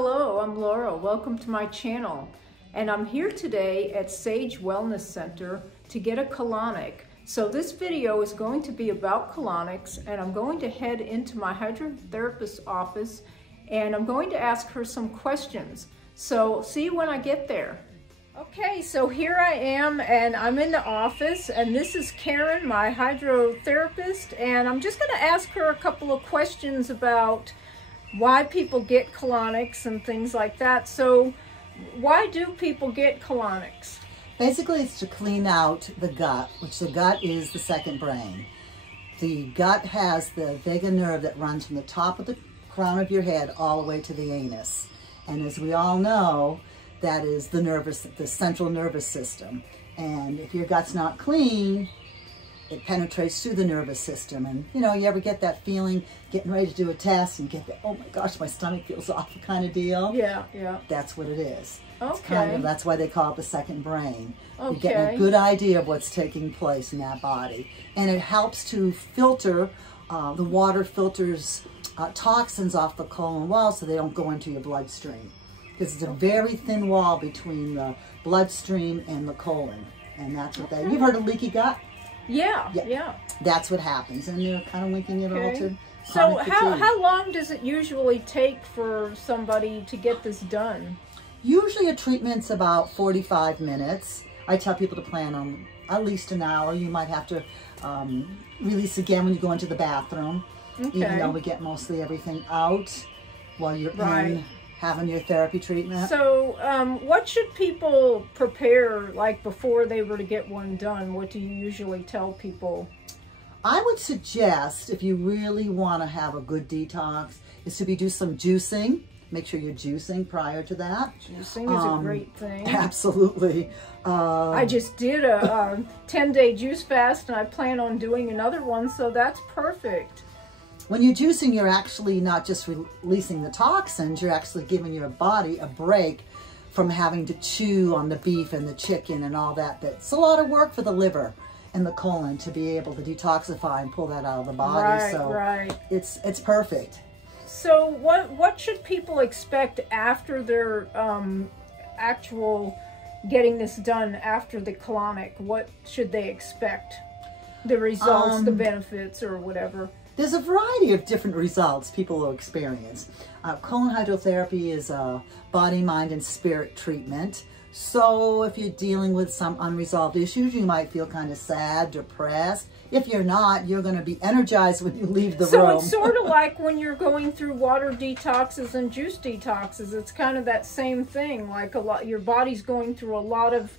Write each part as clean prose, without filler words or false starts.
Hello, I'm Laura. Welcome to my channel. And I'm here today at Sage Wellness Center to get a colonic. So this video is going to be about colonics, and I'm going to head into my hydrotherapist's office and I'm going to ask her some questions. So see you when I get there. Okay, so here I am and I'm in the office, and this is Karen, my hydrotherapist, and I'm just going to ask her a couple of questions about why people get colonics and things like that. So why do people get colonics? Basically, it's to clean out the gut, which the gut is the second brain. The gut has the vagus nerve that runs from the top of the crown of your head all the way to the anus. And as we all know, that is the central nervous system. And if your gut's not clean, it penetrates through the nervous system. And you know, you ever get that feeling getting ready to do a test and you get that, oh my gosh, my stomach feels off kind of deal? Yeah. That's what it is. Okay. That's why they call it the second brain. Okay. You're getting a good idea of what's taking place in that body. And it helps to filter, the water filters toxins off the colon wall so they don't go into your bloodstream. Because it's a very thin wall between the bloodstream and the colon. And that's what you've heard of leaky gut? Yeah. That's what happens. And they're kind of linking it all to So how long does it usually take for somebody to get this done? Usually a treatment's about 45 minutes. I tell people to plan on at least an hour. You might have to release again when you go into the bathroom. Okay. Even though we get mostly everything out while you're in having your therapy treatment. So what should people prepare, like before they were to get one done? What do you usually tell people? I would suggest, if you really want to have a good detox, is to do some juicing. Make sure you're juicing prior to that. Juicing is a great thing. Absolutely. I just did a 10-day juice fast, and I plan on doing another one, so that's perfect. When you're juicing, you're actually not just releasing the toxins, you're actually giving your body a break from having to chew on the beef and the chicken and all that. That's a lot of work for the liver and the colon to be able to detoxify and pull that out of the body. It's perfect. So what should people expect after their actual getting this done, after the colonic? What should they expect? The results, the benefits, or whatever? There's a variety of different results people will experience. Colon hydrotherapy is a body, mind, and spirit treatment. So if you're dealing with some unresolved issues, you might feel kind of sad, depressed. If you're not, you're going to be energized when you leave the room. So it's sort of like when you're going through water detoxes and juice detoxes. It's kind of that same thing. Like your body's going through a lot of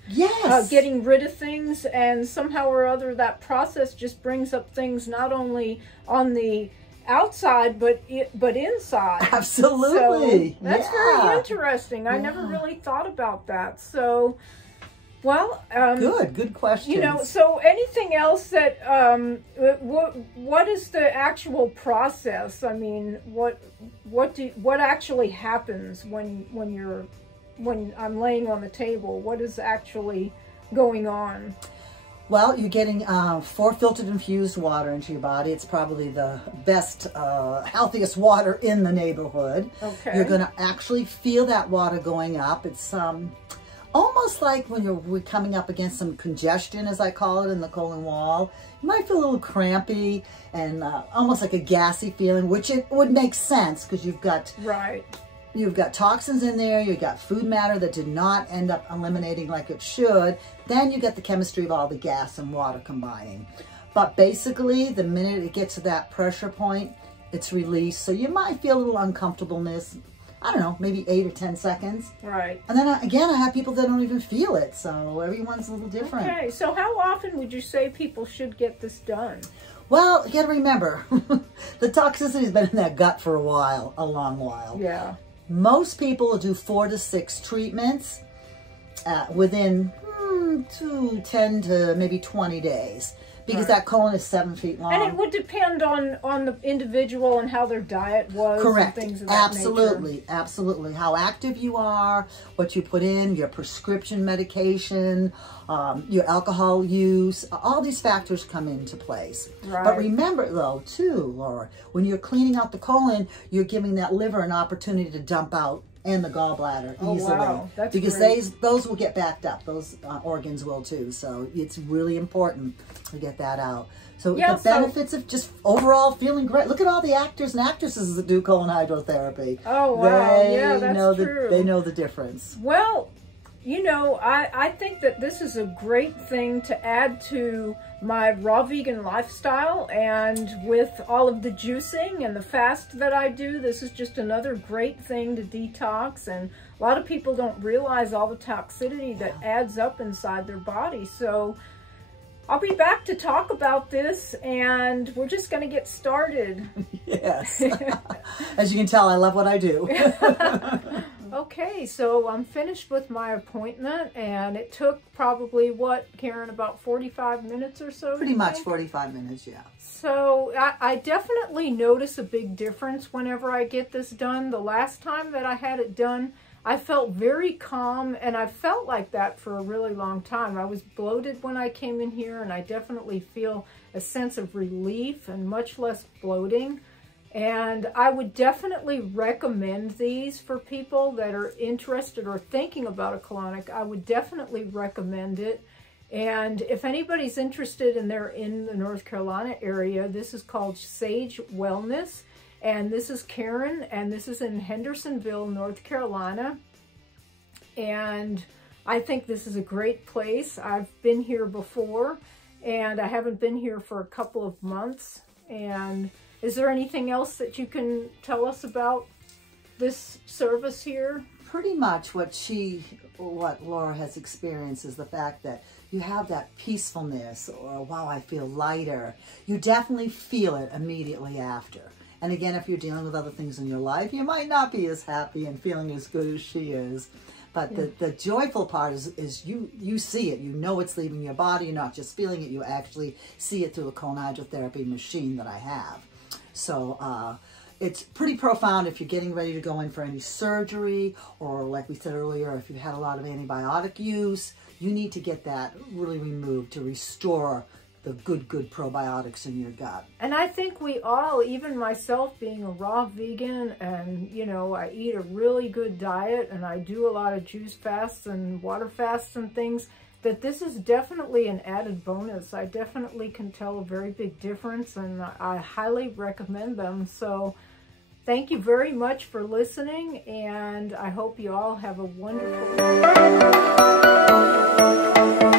getting rid of things, and somehow or other that process just brings up things not only on the outside but inside. Absolutely. So that's very interesting. I never really thought about that. So well, good question. You know, so anything else that what is the actual process? I mean, what actually happens when I'm laying on the table? What is actually going on? Well, you're getting 4 filtered infused water into your body. It's probably the best, healthiest water in the neighborhood. Okay. You're going to actually feel that water going up. It's almost like when we're coming up against some congestion, as I call it, in the colon wall. You might feel a little crampy and almost like a gassy feeling, which it would make sense because you've got toxins in there, you've got food matter that did not end up eliminating like it should. Then you get the chemistry of all the gas and water combining. But basically, the minute it gets to that pressure point, it's released. So you might feel a little uncomfortableness. I don't know, maybe 8 or 10 seconds. Right. And then again, I have people that don't even feel it. So everyone's a little different. Okay, so how often would you say people should get this done? Well, you got to remember, the toxicity has been in that gut for a while, a long while. Yeah. Most people will do 4 to 6 treatments within 10 to maybe 20 days. Because that colon is 7 feet long. And it would depend on the individual and how their diet was. Correct. And things of that nature. Absolutely. How active you are, what you put in, your prescription medication, your alcohol use, all these factors come into place. Right. But remember though, too, Laura, when you're cleaning out the colon, you're giving that liver an opportunity to dump out and the gallbladder easily. Wow. That's because great. those will get backed up. Those organs will too. So it's really important to get that out. So yeah, the benefits of just overall feeling great. Look at all the actors and actresses that do colon hydrotherapy. Oh, wow. Yeah, that's true. They know the difference. Well, you know, I think that this is a great thing to add to my raw vegan lifestyle, and with all of the juicing and the fast that I do, this is just another great thing to detox. And a lot of people don't realize all the toxicity that adds up inside their body. So I'll be back to talk about this, and we're just going to get started. Yes. As you can tell, I love what I do. Okay, so I'm finished with my appointment, and it took probably, what, Karen, about 45 minutes or so? Pretty much 45 minutes, yeah. So I definitely notice a big difference whenever I get this done. The last time that I had it done, I felt very calm, and I felt like that for a really long time. I was bloated when I came in here, and I definitely feel a sense of relief and much less bloating. And I would definitely recommend these for people that are interested or thinking about a colonic. I would definitely recommend it. And if anybody's interested and they're in the North Carolina area, this is called Sage Wellness. And this is Karen, and this is in Hendersonville, North Carolina. And I think this is a great place. I've been here before, and I haven't been here for a couple of months. And is there anything else that you can tell us about this service here? Pretty much what Laura has experienced is the fact that you have that peacefulness, or wow, I feel lighter. You definitely feel it immediately after. And again, if you're dealing with other things in your life, you might not be as happy and feeling as good as she is. But the joyful part is you see it. You know it's leaving your body. You're not just feeling it. You actually see it through the colon hydrotherapy machine that I have. So it's pretty profound if you're getting ready to go in for any surgery, or like we said earlier, if you've had a lot of antibiotic use, you need to get that really removed to restore the good probiotics in your gut. And I think we all, even myself being a raw vegan, and you know, I eat a really good diet, and I do a lot of juice fasts and water fasts and things, that this is definitely an added bonus. I definitely can tell a very big difference, and I highly recommend them. So thank you very much for listening, and I hope you all have a wonderful day.